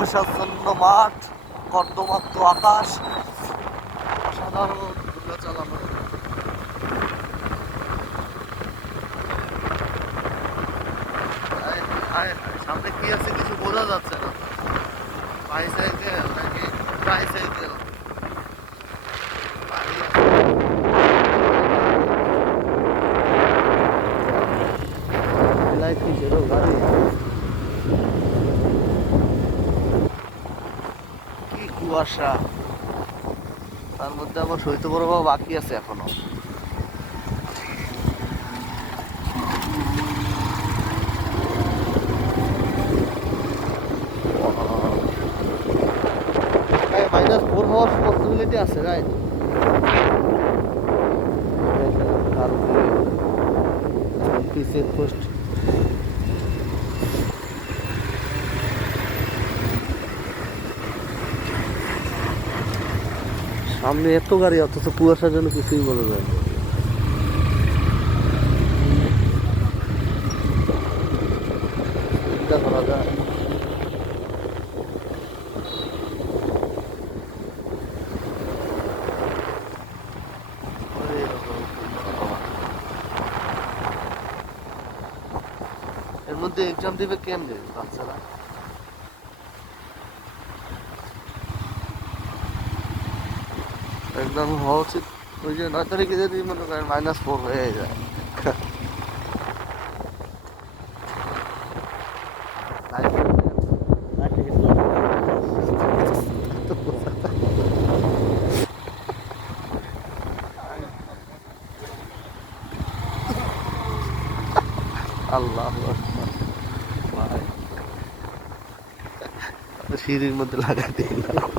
কুয়াশাচ্ছন্ন মাঠ, কর্দমাক্ত আকাশ, অসাধারণ ঘোড়া চালানো। সামনে কি আছে কিছু বোঝা যাচ্ছে না। বাইসাইকেল নাকি ট্রাইসাইকেল, গাড়ি, কি কুয়াশা, তার মধ্যে আমার শৈত্যপ্রবাহ বাকি আছে এখনো। -4 হওয়ার পসিবিলিটি আছে, রাইট? চেকপোস্ট সামনে এত গাড়ি, অথচ কুয়াশার জন্য কিছুই বোঝা যায় না। চিন্তা করা যায়। এর মধ্যে এক্সাম দিবে কেমনে বাচ্চারা? এক্সাম হওয়া উচিত ওই যে 9 তারিখে, যদি মনে করেন -4 হয়ে যায়। আল্লাহ ভাই, সিঁড়ির মধ্যে লাগাই দিলাম।